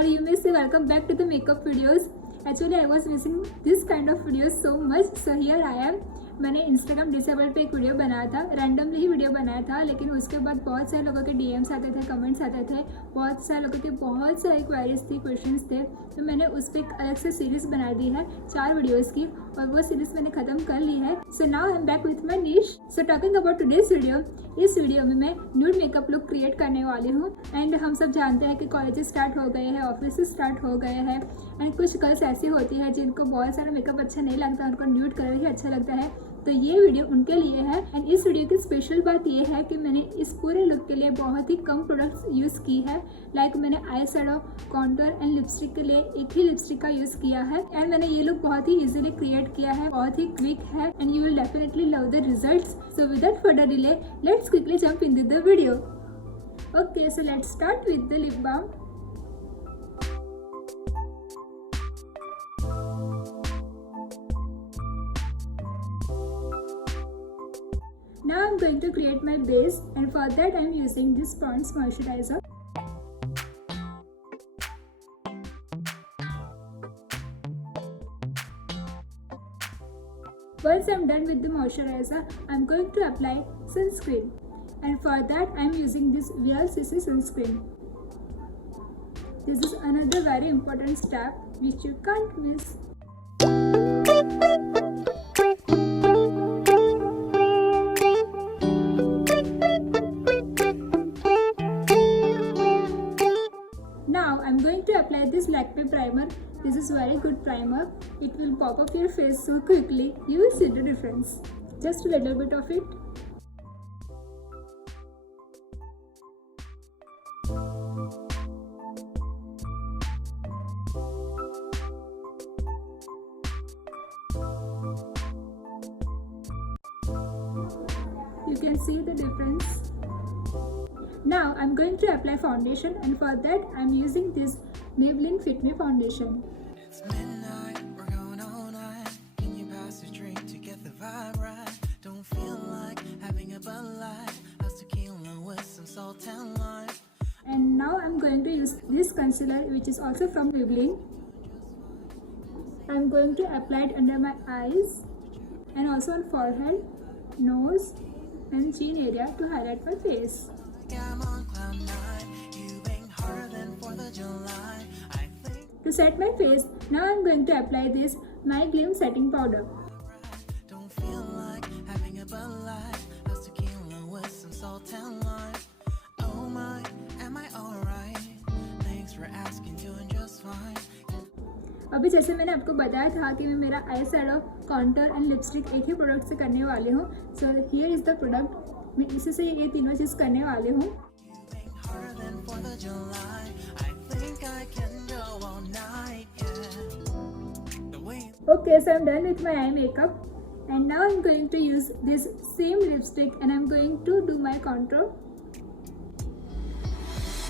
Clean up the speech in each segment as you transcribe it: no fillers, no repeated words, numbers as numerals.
or you may say welcome back to the makeup videos. Actually I was missing this kind of videos so much, so here I am. मैंने Instagram disable पे एक video बनाया था, randomly ही video बनाया था, लेकिन उसके बाद बहुत सारे लोगों के डीएम्स आते थे, कमेंट्स आते थे, बहुत सारे लोगों के बहुत सारे क्वेरीज थी, क्वेश्चंस थे, तो मैंने उस पर एक अलग से सीरीज़ बना दी है 4 वीडियोस की, और वो सीरीज़ मैंने ख़त्म कर ली है. So now I am back with my निश. So talking about today's video, इस वीडियो में मैं न्यूड मेकअप लुक क्रिएट करने वाली हूँ. एंड हम सब जानते हैं कि कॉलेज स्टार्ट हो गए हैं, ऑफिस स्टार्ट हो गए हैं, एंड कुछ गर्ल्स ऐसी होती है जिनको बहुत सारा मेकअप अच्छा नहीं लगता, उनको न्यूड कलर ही अच्छा लगता है. तो ये वीडियो उनके लिए है. एंड इस वीडियो की स्पेशल बात ये है कि मैंने इस पूरे लुक के लिए बहुत ही कम प्रोडक्ट्स यूज़ की है. लाइक मैंने eye shadow, contour and lipstick के लिए एक ही लिपस्टिक का यूज़ किया है. एंड मैंने ये लुक बहुत ही इजीली क्रिएट किया है, बहुत ही क्विक है, and you will definitely love the results. So without further delay let's quickly jump in the video. Okay, so let's start with the lip balm. Now I'm going to create my base, and for that I'm using this Pond's moisturizer. Once I'm done with the moisturizer, I'm going to apply sunscreen, and for that I'm using this VLCC sunscreen. This is another very important step which you can't miss. Now I'm going to apply this Lakme primer. This is very good primer. It will pop up your face so quickly. You will see the difference. Just a little bit of it. You can see the difference. Now I'm going to apply foundation, and for that I'm using this Maybelline Fit Me foundation. It's midnight, we're going all night. Can you pass a drink to get the vibe right? Don't feel like having a Bud Light. How's tequila with some salt and lime? And now I'm going to use this concealer, which is also from Maybelline. I'm going to apply it under my eyes and also on forehead, nose and chin area to highlight my face. I'm on cloud nine. You bang harder than 4th of July. I think To set my face, now I'm going to apply this My Gleam setting powder. don't feel like having a Bud Light. How's tequila with some salt and lime? Oh my, am I alright? Thanks for asking, doing just fine. अभी जैसे मैंने आपको बताया था कि मैं मेरा eye shadow, contour and lipstick एक ही प्रोडक्ट से करने वाली हूँ. So here is the product. मैं इसी से ये तीनों चीज़ करने वाली हूँ. You bang harder than 4th of July. I think I can go all night, yeah. The way Okay, so I'm done with my eye makeup, and now I'm going to use this same lipstick and I'm going to do my contour.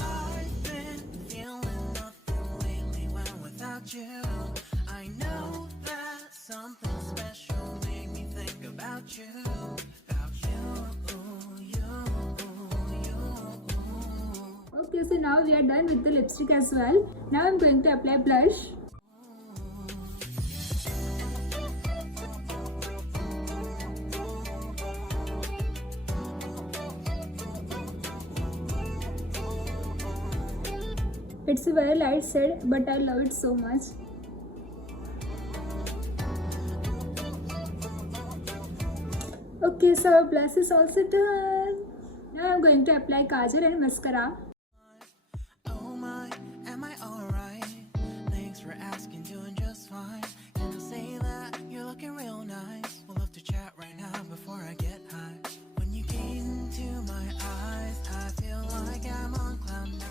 I've been feeling nothing lately when without you. I know that something special made me think about you. About you, you. Okay, so now we are done with the lipstick as well. Now I'm going to apply blush. It's a very light shade, but I love it so much. Okay, so blush is also done. Now I'm going to apply kajal and mascara. Oh my, am I alright? Thanks for asking, doing just fine. Can I say that you're looking real nice? We'll love to chat right now before I get high. When you gaze into my eyes, I feel like I'm on cloud nine.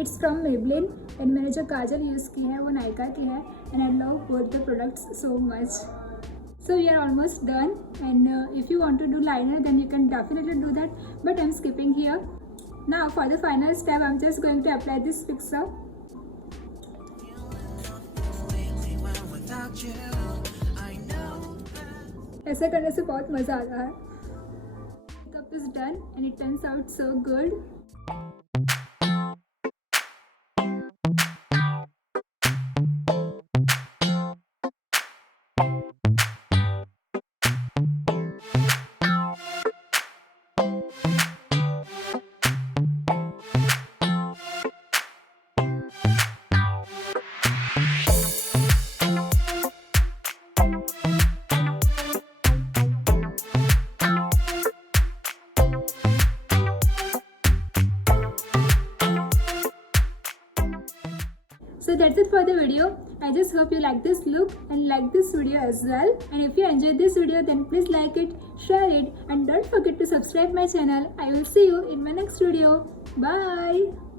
It's from Maybelline, and मैंने जो काजल use की है वो नायका की है, and I love both the products so much. So we are almost done, and if you want to do liner then you can definitely do that, but I'm skipping here. Now for the final step I'm just going to apply this fixer. Lately when without you, I know that ऐसा करने से बहुत मज़ा आता है. Makeup is done and it turns out so good. So that's it for the video. I just hope you like this look and like this video as well. And if you enjoyed this video, then please like it, share it, and don't forget to subscribe my channel. I will see you in my next video. Bye.